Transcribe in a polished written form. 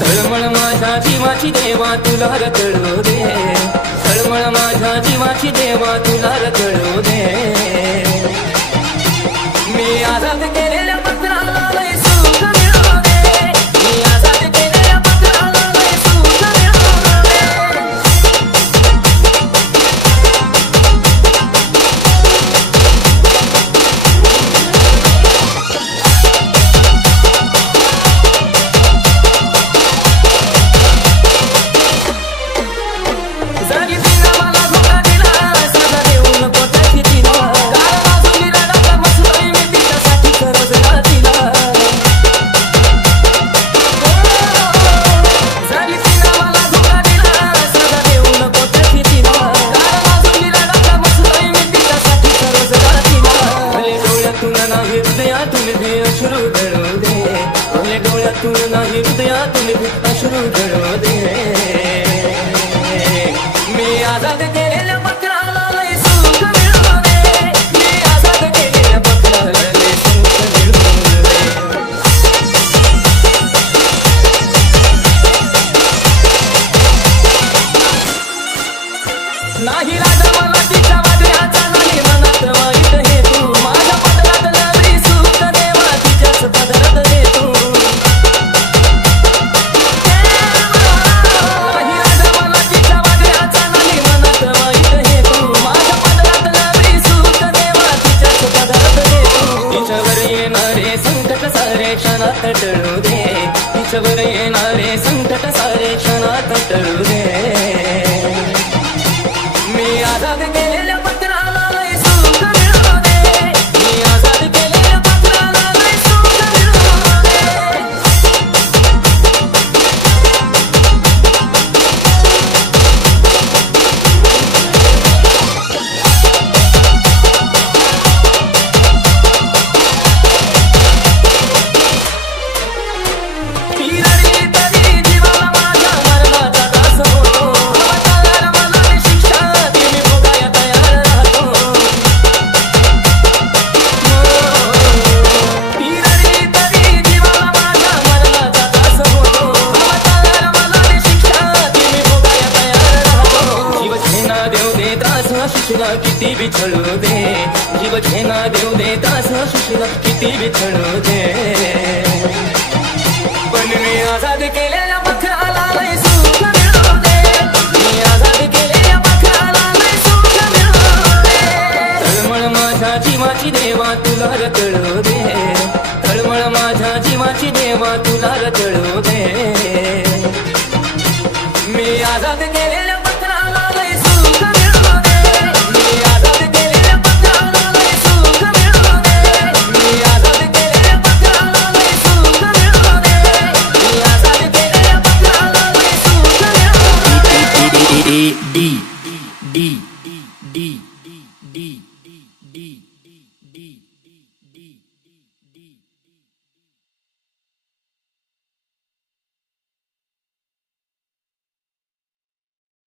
तळमळ माझ्या जीवाची देवा तुला रचळू दे, तळमळ माझ्या जीवाची देवा तुला रचळू दे। मी आजाद केलेल्या पत्राला लय सुख मिळू दे, मी आजाद केलेल्या पत्राला लय सुख मिळू दे। तू नाही हृदयातून अश्रू गळू दे। मी आजाद केलेल्या पत्राला लय सुख मिळू दे, मी आजाद केलेल्या पत्राला लय सुख मिळू दे। नाही राजा मला तिच्या वादळाचा नाही मनात वाईट हे तू, माझ्या पदरात नवी सुख देवा तिच्याच पदरात दे तू। क्षणात टळू दे, तिच्यावर येणारे संकट सारे क्षणात टळू दे। मी आजाद केलेल्या पत्राला लय सुख मिळू दे, मी आजाद केलेल्या पत्राला लय सुख मिळू दे। सुशीला किती बिछळू दे, जीव घेना देऊ दे दास सुशीला किती बिछळू दे। पण मी आजाद केलेल्या पत्राला लय सुख मिळू दे, मी आजाद केलेल्या पत्राला लय सुख मिळू दे। तळमळ माझ्या जीवाची देवा तुला रचळू दे, तळमळ माझ्या जीवाची देवा तुला रचळू दे। मी आजाद केलेल्या पत्राला लय सुख मिळू दे, मी आजाद केलेल्या पत्राला लय सुख मिळू दे, मी आजाद केलेल्या पत्राला लय सुख मिळू दे, मी आजाद केलेल्या पत्राला लय सुख मिळू दे।